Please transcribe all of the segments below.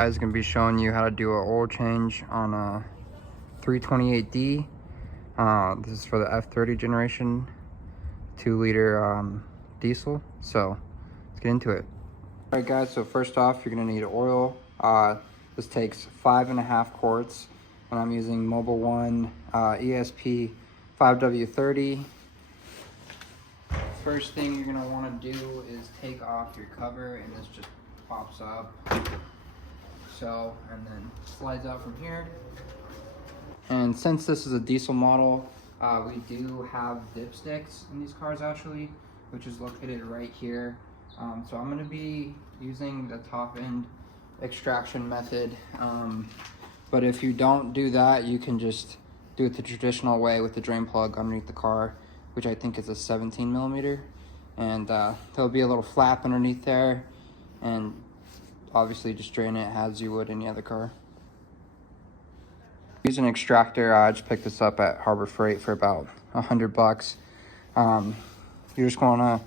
Guys, gonna be showing you how to do an oil change on a 328D. This is for the F30 generation 2-liter diesel. So let's get into it. All right, guys. So first off, you're gonna need oil. This takes 5.5 quarts, and I'm using Mobil 1 ESP 5W30. First thing you're gonna want to do is take off your cover, and this just pops up. So, and then slides out from here. And since this is a diesel model, we do have dipsticks in these cars actually, which is located right here. So I'm gonna be using the top end extraction method. But if you don't do that, you can just do it the traditional way with the drain plug underneath the car, which I think is a 17 millimeter. And there'll be a little flap underneath there, and obviously just drain it as you would any other car. Use an extractor. I just picked this up at Harbor Freight for about $100. You're just going to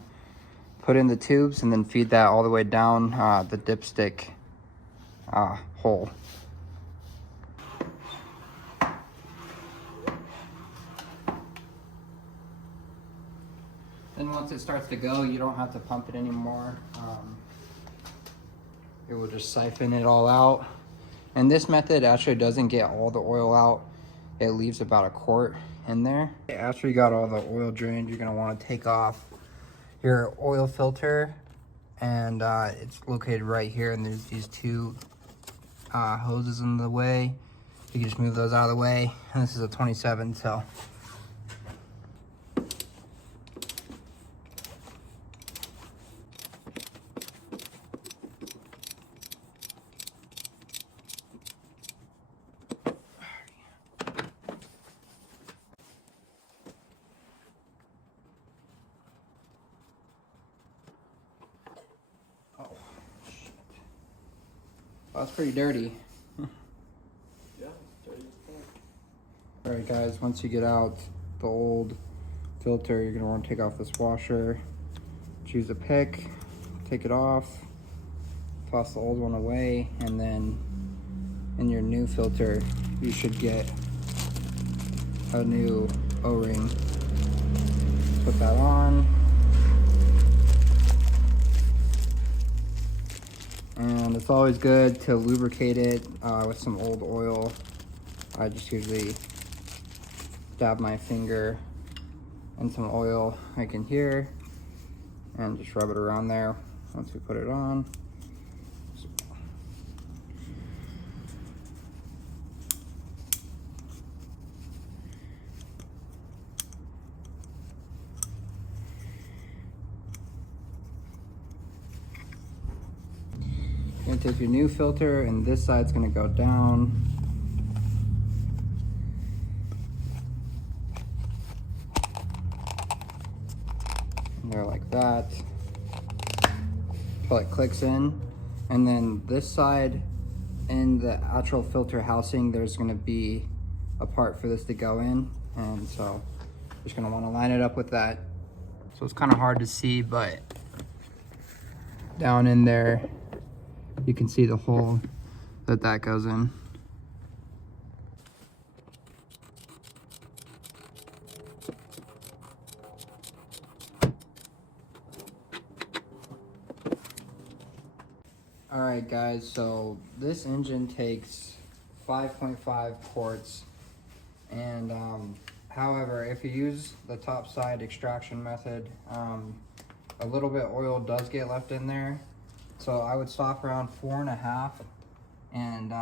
put in the tubes and then feed that all the way down the dipstick hole. Then once it starts to go, you don't have to pump it anymore. It will just siphon it all out. And this method actually doesn't get all the oil out. It leaves about a quart in there. After you got all the oil drained, you're gonna wanna take off your oil filter. And it's located right here, and there's these two hoses in the way. You can just move those out of the way. And this is a 27, so. That's pretty dirty. Yeah, dirty. Alright guys, once you get out the old filter, you're gonna want to take off this washer. Choose a pick, take it off, toss the old one away, and then in your new filter, you should get a new O-ring. Put that on. And it's always good to lubricate it with some old oil. I just usually dab my finger in some oil like in here and just rub it around there once we put it on. You're gonna take your new filter, and this side's gonna go down. And there like that. Until it clicks in. And then this side, in the actual filter housing, there's gonna be a part for this to go in. And so just gonna wanna line it up with that. So it's kind of hard to see, but down in there, you can see the hole that goes in. All right guys, so this engine takes 5.5 quarts, and however, if you use the top side extraction method, a little bit of oil does get left in there. So I would stop around 4.5 and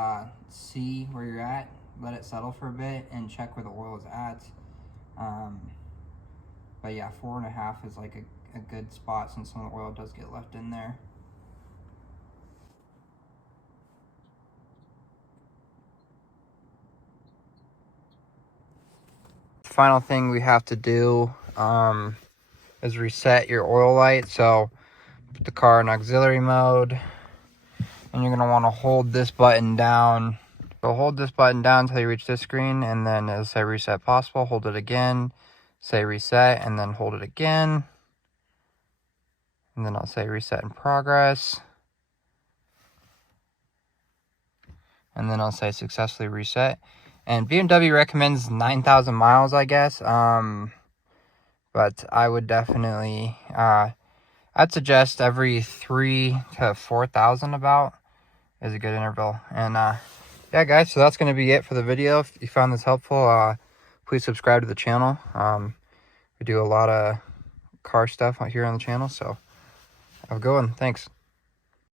see where you're at, let it settle for a bit, and check where the oil is at. But yeah, 4.5 is like a good spot, since some of the oil does get left in there. Final thing we have to do is reset your oil light. So put the car in auxiliary mode, and you're going to want to hold this button down. So hold this button down until you reach this screen, and then it'll say reset possible. Hold it again, say reset, and then hold it again, and then I'll say reset in progress. and then it'll say successfully reset. And BMW recommends 9,000 miles, I guess. But I would definitely, I'd suggest every 3,000 to 4,000 about is a good interval. And yeah, guys, so that's going to be it for the video. If you found this helpful, please subscribe to the channel. We do a lot of car stuff here on the channel, so have a good one. Thanks.